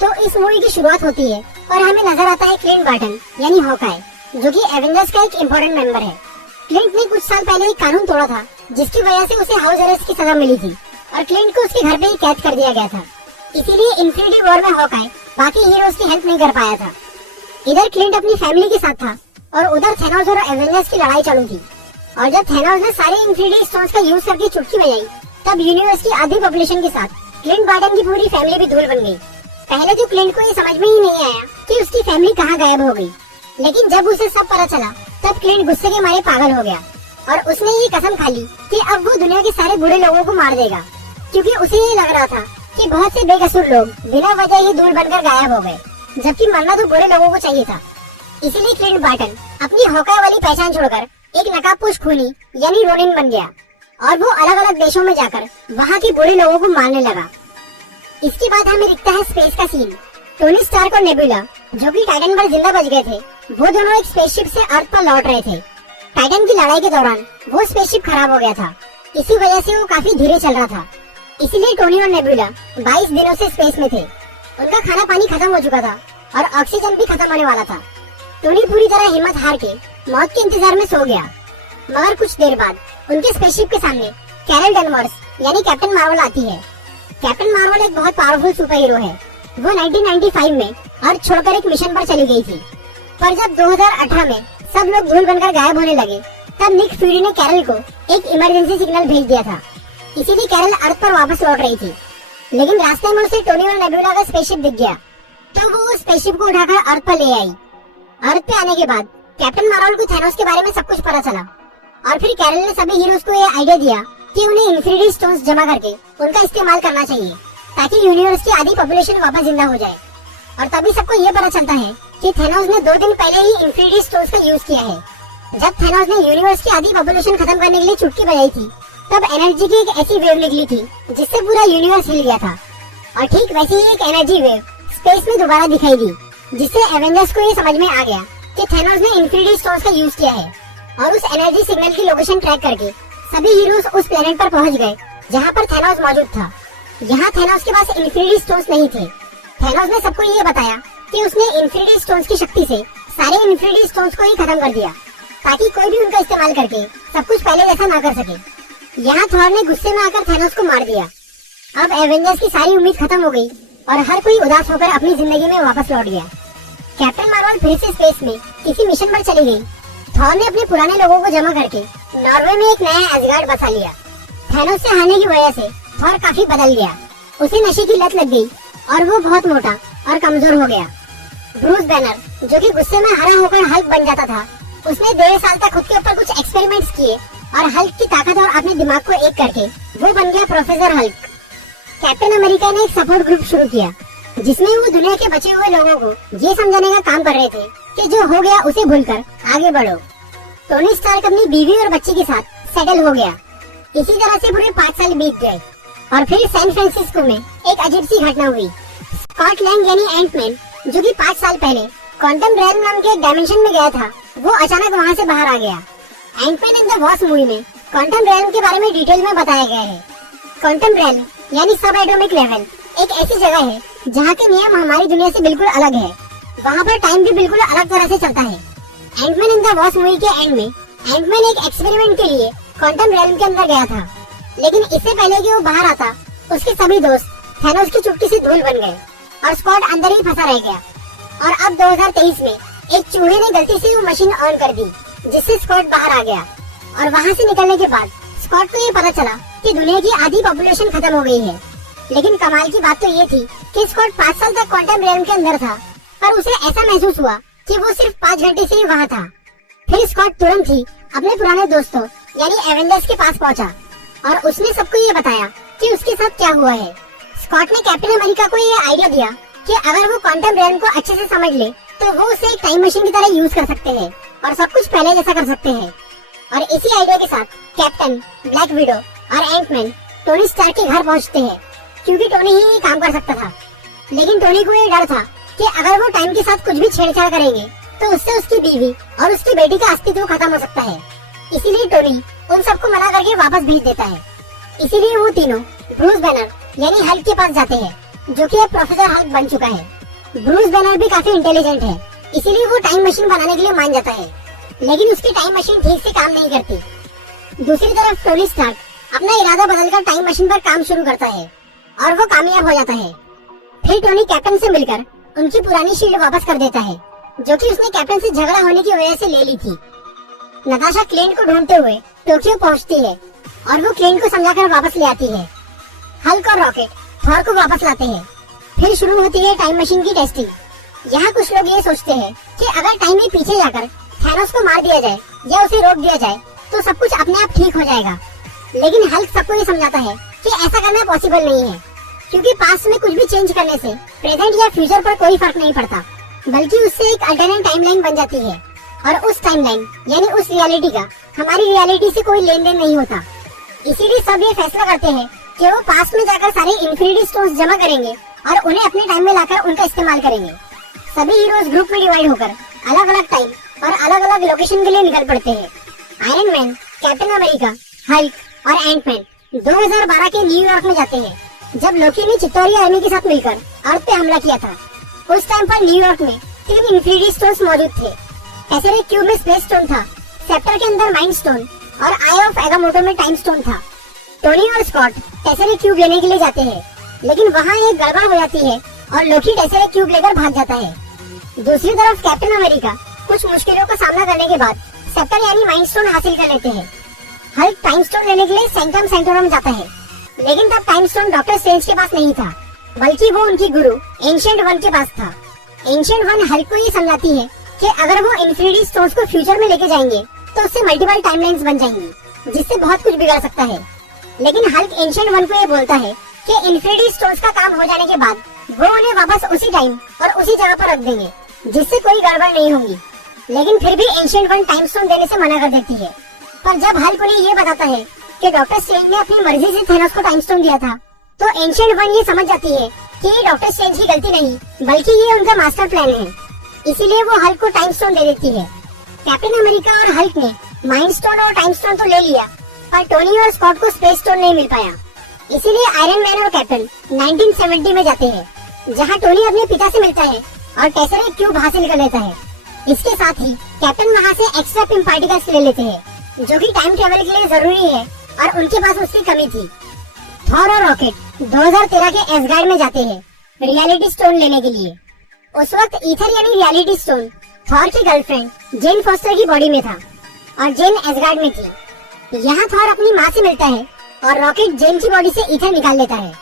तो इस मूवी की शुरुआत होती है और हमें नजर आता है क्लिंट बार्टन यानी हॉकाय, जो कि एवेंजर्स का एक इम्पोर्टेंट मेंबर है। क्लिंट ने कुछ साल पहले एक कानून तोड़ा था जिसकी वजह से उसे हाउस अरेस्ट की सजा मिली थी और क्लिंट को उसके घर पे ही कैद कर दिया गया था। इसीलिए इन्फिनिटी वॉर में हॉकाय बाकी हीरोज की हेल्प नहीं कर पाया था। इधर क्लिंट अपनी फैमिली के साथ था और उधर थैनोस और एवेंजर्स की लड़ाई चालू थी। और जब थैनोस ने सारे इन्फिनिटी स्टोन्स का यूज करके चुटकी बजाई, तब यूनिवर्स की आधी पॉपुलेशन के साथ क्लिंट बार्टन की पूरी फैमिली भी धूल बन गई। पहले तो क्लिंट को ये समझ में ही नहीं आया कि उसकी फैमिली कहाँ गायब हो गई, लेकिन जब उसे सब पता चला तब क्लिंट गुस्से के मारे पागल हो गया और उसने ये कसम खा ली कि अब वो दुनिया के सारे बुरे लोगों को मार देगा, क्योंकि उसे ये लग रहा था कि बहुत से बेकसूर लोग बिना वजह ही धूल बनकर गायब हो गए, जबकि मरना तो बुरे लोगों को चाहिए था। इसीलिए क्लिंट बार्टन अपनी हॉकाय वाली पहचान छोड़कर एक नकाबपोश खूनी यानी रोनिन बन गया और वो अलग अलग देशों में जाकर वहाँ के बुरे लोगों को मारने लगा। इसके बाद हमें दिखता है स्पेस का सीन। टोनी स्टार्क और नेबुला, जो कि टाइटन पर जिंदा बच गए थे, वो दोनों एक स्पेसशिप से अर्थ पर लौट रहे थे। टाइटन की लड़ाई के दौरान वो स्पेसशिप खराब हो गया था, इसी वजह से वो काफी धीरे चल रहा था। इसीलिए टोनी और नेबुला 22 दिनों से स्पेस में थे। उनका खाना पानी खत्म हो चुका था और ऑक्सीजन भी खत्म होने वाला था। टोनी पूरी तरह हिम्मत हार के मौत के इंतजार में सो गया। मगर कुछ देर बाद उनके स्पेसशिप के सामने कैरल डेनवर्स यानी कैप्टन मार्वल आती है। कैप्टन मार्वल एक बहुत पावरफुल सुपर हीरो है। वो 1995 में अर्थ छोड़कर एक मिशन पर चली गई थी, पर जब 2018 में सब लोग धूल बनकर गायब होने लगे, तब निक फ्यूरी ने कैरल को एक इमरजेंसी सिग्नल भेज दिया था। इसीलिए कैरल अर्थ पर वापस लौट रही थी, लेकिन रास्ते में उसे टोनी और नेबुला का स्पेसशिप दिख गया, तो वो उस स्पेसशिप को उठाकर अर्थ पर ले आई। अर्थ पे आने के बाद कैप्टन मार्वल को थैनोस के बारे में सब कुछ पता चला और फिर कैरल ने सभी हीरोज को ये आइडिया दिया कि उन्हें इन्फिनिटी स्टोन्स जमा करके उनका इस्तेमाल करना चाहिए, ताकि यूनिवर्स की आधी पॉपुलेशन वापस जिंदा हो जाए। और तभी सबको ये पता चलता है कि थैनोस ने 2 दिन पहले ही इन्फिनिटी स्टोन्स का यूज किया है। जब थैनोस ने यूनिवर्स की आधी पॉपुलेशन खत्म करने के लिए चुटकी बजाई थी, तब एनर्जी की एक ऐसी वेव निकली थी जिससे पूरा यूनिवर्स हिल गया था। और ठीक वैसे ही एक एनर्जी वेव स्पेस में दोबारा दिखाई दी, जिससे एवेंजर्स को ये समझ में आ गया कि थैनोस ने इन्फिनिटी स्टोन्स का यूज किया है। और उस एनर्जी सिग्नल की लोकेशन ट्रैक करके सभी हीरोज उस प्लेनेट पर पहुंच गए जहां पर थैनोस मौजूद था। यहाँ थैनोस के पास इन्फिनिटी स्टोन्स नहीं थे। थैनोस ने सबको ये बताया कि उसने इन्फिनिटी स्टोन्स की शक्ति से सारे इन्फिनिटी स्टोन्स को ही खत्म कर दिया, ताकि कोई भी उनका इस्तेमाल करके सब कुछ पहले जैसा ना कर सके। यहाँ थॉर ने गुस्से में आकर थैनोस को मार दिया। अब एवेंजर्स की सारी उम्मीद खत्म हो गई और हर कोई उदास होकर अपनी जिंदगी में वापस लौट गया। कैप्टन मार्वल फिर से स्पेस में किसी मिशन पर चली गई। थॉर ने अपने पुराने लोगों को जमा करके नॉर्वे में एक नया एसगार्ड बसा लिया। थैनोस से हारने की वजह से थॉर काफी बदल गया। उसे नशे की लत लग गई और वो बहुत मोटा और कमजोर हो गया। ब्रूस बैनर, जो कि गुस्से में हरा होकर हल्क बन जाता था, उसने 1.5 साल तक खुद के ऊपर कुछ एक्सपेरिमेंट्स किए और हल्क की ताकत और अपने दिमाग को एक करके वो बन गया प्रोफेसर हल्क। कैप्टन अमेरिका ने एक सपोर्ट ग्रुप शुरू किया, जिसमें वो दुनिया के बचे हुए लोगों को ये समझाने का काम कर रहे थे कि जो हो गया उसे भूलकर आगे बढ़ो। टोनी स्टार्क अपनी बीवी और बच्ची के साथ सेटल हो गया। इसी तरह से पूरे 5 साल बीत गए और फिर सैन फ्रांसिस्को में एक अजीब सी घटना हुई। स्कॉट लैंग यानी एंटमैन, जो कि 5 साल पहले क्वांटम रेल्म नाम के एक डायमेंशन में गया था, वो अचानक वहाँ से बाहर आ गया। Antman in the Wasp movie में क्वांटम रेल्म के बारे में डिटेल में बताया गया है। क्वांटम रेल्म यानी सब एटॉमिक लेवल एक ऐसी जगह है जहाँ के नियम हमारी दुनिया से बिल्कुल अलग है। वहाँ पर टाइम भी बिल्कुल अलग तरह से चलता है। Antman in the Wasp movie के एंड में एंटमैन एक एक्सपेरिमेंट के लिए क्वांटम रेल्म के अंदर गया था, लेकिन इससे पहले कि वो बाहर आता, उसके सभी दोस्त थैनोस की चुटकी से धूल बन गए और स्कॉट अंदर ही फंसा रह गया। और अब 2023 में एक चूहे ने गलती से वो मशीन ऑन कर दी, जिससे स्कॉट बाहर आ गया। और वहाँ से निकलने के बाद स्कॉट को ये पता चला कि दुनिया की आधी पॉपुलेशन खत्म हो गई है। लेकिन कमाल की बात तो ये थी कि स्कॉट 5 साल तक क्वांटम रेल्म के अंदर था, पर उसे ऐसा महसूस हुआ कि वो सिर्फ 5 घंटे से ही वहाँ था। फिर स्कॉट तुरंत ही अपने पुराने दोस्तों यानी एवेंजर्स के पास पहुंचा और उसने सबको ये बताया कि उसके साथ क्या हुआ है। स्कॉट ने कैप्टन अमेरिका को ये आइडिया दिया कि अगर वो क्वांटम रेल्म को अच्छे से समझ ले तो वो उसे एक टाइम मशीन की तरह यूज कर सकते हैं और सब कुछ पहले जैसा कर सकते हैं। और इसी आइडिया के साथ कैप्टन, ब्लैक विडो और एंटमैन टोनी स्टार्क के घर पहुंचते हैं, क्योंकि टोनी ही ये काम कर सकता था। लेकिन टोनी को ये डर था कि अगर वो टाइम के साथ कुछ भी छेड़छाड़ करेंगे तो उससे उसकी बीवी और उसकी बेटी का अस्तित्व खत्म हो सकता है। इसीलिए टोनी उन सबको मना करके वापस भेज देता है। इसीलिए वो तीनों ब्रूस बैनर यानी हल्क के पास जाते हैं जो कि अब प्रोफेसर हल्क बन चुका है। ब्रूस बैनर भी काफी इंटेलिजेंट है, इसीलिए वो टाइम मशीन बनाने के लिए मान जाता है, लेकिन उसकी टाइम मशीन ठीक से काम नहीं करती। दूसरी तरफ टोनी स्टार्क अपना इरादा बदलकर टाइम मशीन पर काम शुरू करता है और वो कामयाब हो जाता है। फिर टोनी कैप्टन से मिलकर उनकी पुरानी शील्ड वापस कर देता है, जो कि उसने कैप्टन से झगड़ा होने की वजह से ले ली थी। नताशा क्लिंट को ढूंढते हुए टोक्यो पहुंचती है और वो क्लिंट को समझाकर वापस ले आती है। हल्क और रॉकेट थॉर को वापस लाते हैं। फिर शुरू होती है टाइम मशीन की टेस्टिंग। यहाँ कुछ लोग ये सोचते हैं कि अगर टाइम में पीछे जाकर थैनोस को मार दिया जाए या उसे रोक दिया जाए तो सब कुछ अपने आप ठीक हो जाएगा, लेकिन हल्क सबको ये समझाता है कि ऐसा करना पॉसिबल नहीं है, क्योंकि पास्ट में कुछ भी चेंज करने से प्रेजेंट या फ्यूचर पर कोई फर्क नहीं पड़ता, बल्कि उससे एक अल्टरनेट टाइमलाइन बन जाती है और उस टाइमलाइन यानी उस रियलिटी का हमारी रियलिटी से कोई लेन देन नहीं होता। इसीलिए सब ये फैसला करते हैं कि वो पास्ट में जाकर सारे इन्फिनिटी स्टोन्स जमा करेंगे और उन्हें अपने टाइम में लाकर उनका इस्तेमाल करेंगे। सभी हीरोज ग्रुप में डिवाइड होकर अलग अलग टाइम और अलग अलग लोकेशन के लिए निकल पड़ते हैं। Iron man, captain America, Hulk और एंटमैन 2012 के न्यूयॉर्क में जाते हैं, जब लोकी ने चित्तौरी आर्मी के साथ मिलकर अर्थ पे हमला किया था। उस टाइम पर न्यूयॉर्क में 3 इन्फिनिटी स्टोन्स मौजूद थे। टेसेरे क्यूब में स्पेस स्टोन था, सेप्टर के अंदर माइंड स्टोन और आई ऑफ एगामोटो में टाइम स्टोन था। टोनी और स्कॉट टेसेरे क्यूब लेने के लिए जाते हैं, लेकिन वहाँ एक गड़बड़ हो जाती है और लोकी टेसेरे क्यूब लेकर भाग जाता है। दूसरी तरफ कैप्टन अमेरिका कुछ मुश्किलों का सामना करने के बाद सेप्टर यानी माइंड स्टोन हासिल कर लेते हैं। हल्क टाइम स्टोन लेने के लिए सेंटम सेंटोरम जाता है, लेकिन तब टाइम स्टोन डॉक्टर स्ट्रेंज के पास नहीं था, बल्कि वो उनकी गुरु एंशिएंट वन के पास था। एंशिएंट वन हल्क को ये समझाती है कि अगर वो इन्फिनिटी स्टोन्स को फ्यूचर में लेके जाएंगे तो उससे मल्टीपल टाइमलाइंस बन जाएंगी, जिससे बहुत कुछ बिगड़ सकता है। लेकिन हल्क एंशिएंट वन को ये बोलता है कि इन्फिनिटी स्टोन्स का काम हो जाने के बाद वो उन्हें वापस उसी टाइम और उसी जगह पर रख देंगे, जिससे कोई गड़बड़ नहीं होगी। लेकिन फिर भी एंशिएंट वन टाइम स्टोन देने से मना कर देती है। पर जब हल्क उन्हें ये बताता है कि डॉक्टर स्ट्रेंज ने अपनी मर्जी से थैनोस को टाइम स्टोन दिया था, तो एंशिएंट वन ये समझ जाती है कि ये डॉक्टर स्ट्रेंज की गलती नहीं, बल्कि ये उनका मास्टर प्लान है। इसीलिए वो हल्क को टाइम स्टोन दे देती है। कैप्टन अमेरिका और हल्क ने माइंड स्टोन और टाइम स्टोन तो ले लिया, पर टोनी और स्कॉट को स्पेस स्टोन नहीं मिल पाया। इसीलिए आयरन मैन और कैप्टन 1970 में जाते हैं, जहां टोनी अपने पिता से मिलता है और टेसेरे क्यूब हासिल कर लेता है। इसके साथ ही कैप्टन वहां से एक्स्ट्रा पिम पार्टिकल्स ले लेते हैं, जो कि टाइम ट्रेवल के लिए जरूरी है और उनके पास उसकी कमी थी। थॉर और रॉकेट 2013 के एसगार्ड में जाते हैं रियलिटी स्टोन लेने के लिए। उस वक्त ईथर यानी रियलिटी स्टोन थॉर की गर्लफ्रेंड जेन फॉस्टर की बॉडी में था और जेन एसगार्ड में थी। यहाँ थॉर अपनी माँ से मिलता है और रॉकेट जेन की बॉडी से ईथर निकाल लेता है।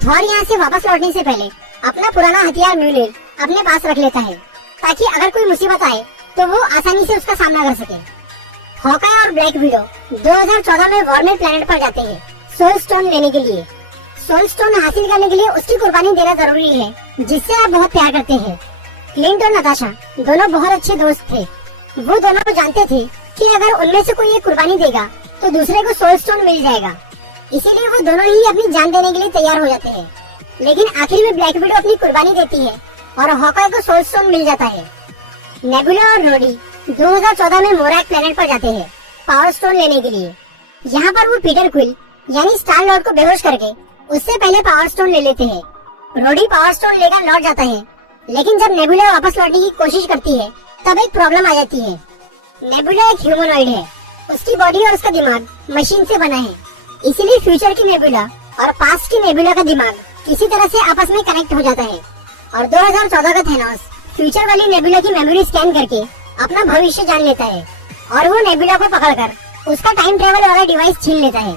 थॉर यहाँ से वापस लौटने से पहले अपना पुराना हथियार म्यूनिर अपने पास रख लेता है, ताकि अगर कोई मुसीबत आए तो वो आसानी से उसका सामना कर सके। हॉकाई और ब्लैक विडो 2014 में वॉर्मर प्लैनेट पर जाते हैं सोल स्टोन लेने के लिए। सोल स्टोन हासिल करने के लिए उसकी कुर्बानी देना जरूरी है, जिससे आप बहुत प्यार करते हैं। क्लिंट और नताशा दोनों बहुत अच्छे दोस्त थे। वो दोनों जानते थे कि अगर उनमें से कोई ये कुर्बानी देगा तो दूसरे को सोल स्टोन मिल जाएगा, इसीलिए वो दोनों ही अपनी जान देने के लिए तैयार हो जाते हैं। लेकिन आखिर में ब्लैक विडो अपनी कुर्बानी देती है और हॉकाई को सोल स्टोन मिल जाता है। नेबुला और रोडी 2014 में मोराक प्लेनेट पर जाते हैं पावर स्टोन लेने के लिए। यहाँ पर वो पीटर क्विल यानी स्टार लॉर्ड को बेहोश करके उससे पहले पावर स्टोन ले लेते हैं। रोडी पावर स्टोन लेकर लौट जाता है, लेकिन जब नेबुला वापस लौटने की कोशिश करती है तब एक प्रॉब्लम आ जाती है। नेबुला एक ह्यूमनॉइड है, उसकी बॉडी और उसका दिमाग मशीन से बना है, इसीलिए फ्यूचर की नेबुला और पास्ट की नेबुला का दिमाग किसी तरह से आपस में कनेक्ट हो जाता है और 2014 का थैनोस फ्यूचर वाली नेबुला की मेमोरी स्कैन करके अपना भविष्य जान लेता है और वो नेबुला को पकड़कर उसका टाइम ट्रेवल वाला डिवाइस छीन लेता है।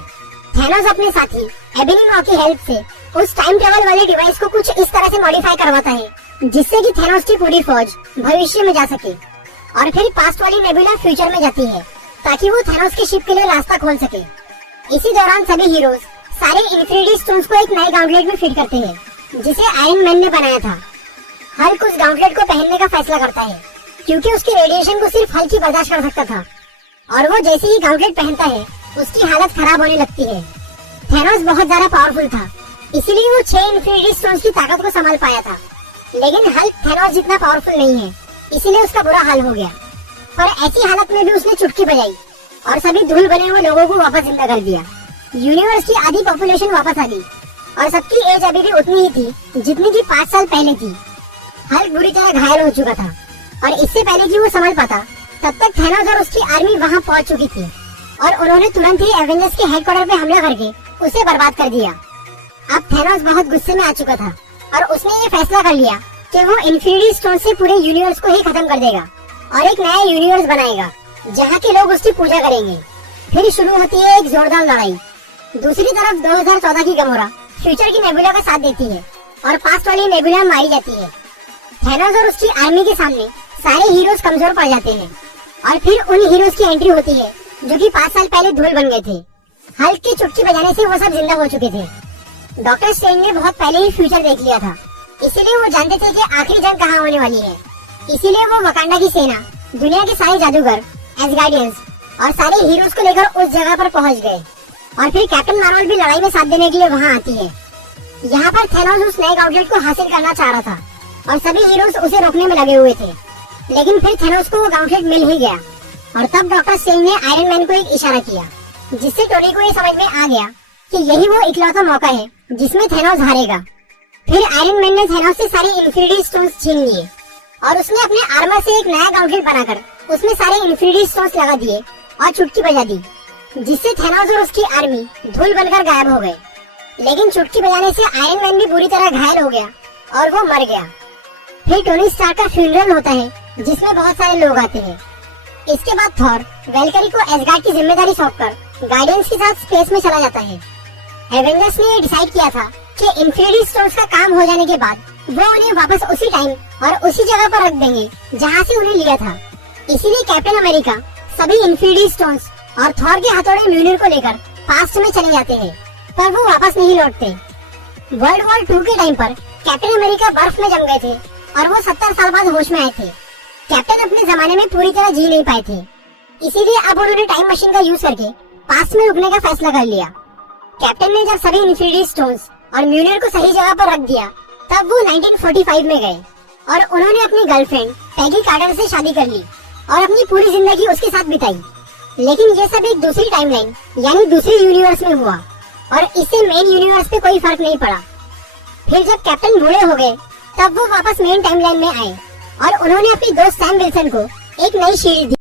थैनोस अपने साथी एबेली की हेल्प से उस टाइम ट्रेवल वाले डिवाइस को कुछ इस तरह से मॉडिफाई करवाता है, जिससे कि थैनोस की पूरी फौज भविष्य में जा सके और फिर पास्ट वाली नेबुला फ्यूचर में जाती है, ताकि वो थैनोस की शिप के लिए रास्ता खोल सके। इसी दौरान सभी हीरोज सारे इन्फिनिटी स्टोन्स को एक नए गाउंटलेट में फिट करते हैं, जिसे आयरन मैन ने बनाया था। हल्क उस गाउंटलेट को पहनने का फैसला करता है, क्योंकि उसके रेडिएशन को सिर्फ हल्क ही बर्दाश्त कर सकता था, और वो जैसे ही गाउंटलेट पहनता है उसकी हालत खराब होने लगती है। थैनोस बहुत ज्यादा पावरफुल था, इसीलिए वो 6 इन्फिनिटी स्टोन्स की ताकत को संभाल पाया था। लेकिन हल्क थैनोस जितना पावरफुल नहीं है, इसीलिए उसका बुरा हाल हो गया। पर ऐसी हालत में भी उसने चुटकी बजाई और सभी धूल बने हुए लोगों को वापस जिंदा कर दिया। यूनिवर्स की आधी पॉपुलेशन वापस आ गई और सबकी एज अभी भी उतनी ही थी जितनी की 5 साल पहले थी। हल्क बुरी तरह घायल हो चुका था और इससे पहले कि वो समझ पाता तब तक थैनोस और उसकी आर्मी वहाँ पहुँच चुकी थी और उन्होंने तुरंत ही एवेंजर्स के हेडक्वार्टर पे हमला करके उसे बर्बाद कर दिया। अब थैनोस बहुत गुस्से में आ चुका था और उसने ये फैसला कर लिया कि वो इन्फिनिटी स्टोन से पूरे यूनिवर्स को ही खत्म कर देगा और एक नया यूनिवर्स बनाएगा जहाँ के लोग उसकी पूजा करेंगे। फिर शुरू होती है एक जोरदार लड़ाई। दूसरी तरफ 2014 की गमोरा फ्यूचर की नेबुला का साथ देती है और पास्ट वाली नेबुला मारी जाती है। थैनोस और उसकी आर्मी के सामने सारे हीरोज कमजोर पड़ जाते हैं और फिर उन हीरोज की एंट्री होती है जो कि 5 साल पहले धूल बन गए थे। हल्क की चुटकी बजाने से वो सब जिंदा हो चुके थे। डॉक्टर स्ट्रेंज ने बहुत पहले ही फ्यूचर देख लिया था, इसीलिए वो जानते थे कि आखिरी जंग कहाँ होने वाली है। इसीलिए वो वकांडा की सेना, दुनिया के सारे जादूगर, एसगार्डियंस और सारे हीरोज को लेकर उस जगह पर पहुंच गए और फिर कैप्टन मार्वल भी लड़ाई में साथ देने के लिए वहां आती है। यहाँ पर थैनोस उस नए गॉबलेट को हासिल करना चाह रहा था और सभी हीरोज उसे रोकने में लगे हुए थे, लेकिन फिर थैनोस को वो गॉबलेट मिल ही गया और तब डॉक्टर स्ट्रेंज ने आयरन मैन को एक इशारा किया जिससे टोनी को ये समझ में आ गया कि यही वो इकलौता मौका है जिसमें थैनोस हारेगा। फिर आयरन मैन ने थैनोस से सारे इन्फिनिटी स्टोन्स छीन लिए और उसने अपने आर्मर से एक नया गॉबलेट बनाकर उसमें सारे इन्फिनिटी स्टोन्स लगा दिए और चुटकी बजा दी, जिससे थैनोस और उसकी आर्मी धूल बनकर गायब हो गए। लेकिन चुटकी बजाने से आयरन मैन भी बुरी तरह घायल हो गया और वो मर गया। फिर टोनी स्टार्क का फ्यूनरल होता है जिसमें बहुत सारे लोग आते हैं। इसके बाद थॉर वेलकरी को एसगार्ड की जिम्मेदारी सौंपकर गार्डियंस के साथ स्पेस में चला जाता है। एवेंजर्स ने ये डिसाइड किया था कि इन्फिनिटी स्टोन्स का काम हो जाने के बाद वो उन्हें वापस उसी टाइम और उसी जगह पर रख देंगे जहाँ से उन्हें लिया था। इसीलिए कैप्टन अमेरिका सभी इन्फिनिटी स्टोन्स और थॉर के हथौड़े म्यूनिर को लेकर पास्ट में चले जाते हैं, पर वो वापस नहीं लौटते। वर्ल्ड वॉर 2 के टाइम पर कैप्टन अमेरिका बर्फ में जम गए थे और वो 70 साल बाद होश में आए थे। कैप्टन अपने जमाने में पूरी तरह जी नहीं पाए थे, इसीलिए अब उन्होंने टाइम मशीन का यूज करके पास्ट में रुकने का फैसला कर लिया। कैप्टन ने जब सभी इन्फिनिटी स्टोन्स और म्यूनिर को सही जगह पर रख दिया तब वो 1945 में गए और उन्होंने अपनी गर्लफ्रेंड पैगी कार्टर से शादी कर ली और अपनी पूरी जिंदगी उसके साथ बिताई। लेकिन ये सब एक दूसरी टाइमलाइन यानी दूसरी यूनिवर्स में हुआ और इससे मेन यूनिवर्स पे कोई फर्क नहीं पड़ा। फिर जब कैप्टन बूढ़े हो गए तब वो वापस मेन टाइमलाइन में आए और उन्होंने अपनी दोस्त सैम विल्सन को एक नई शील्ड दी।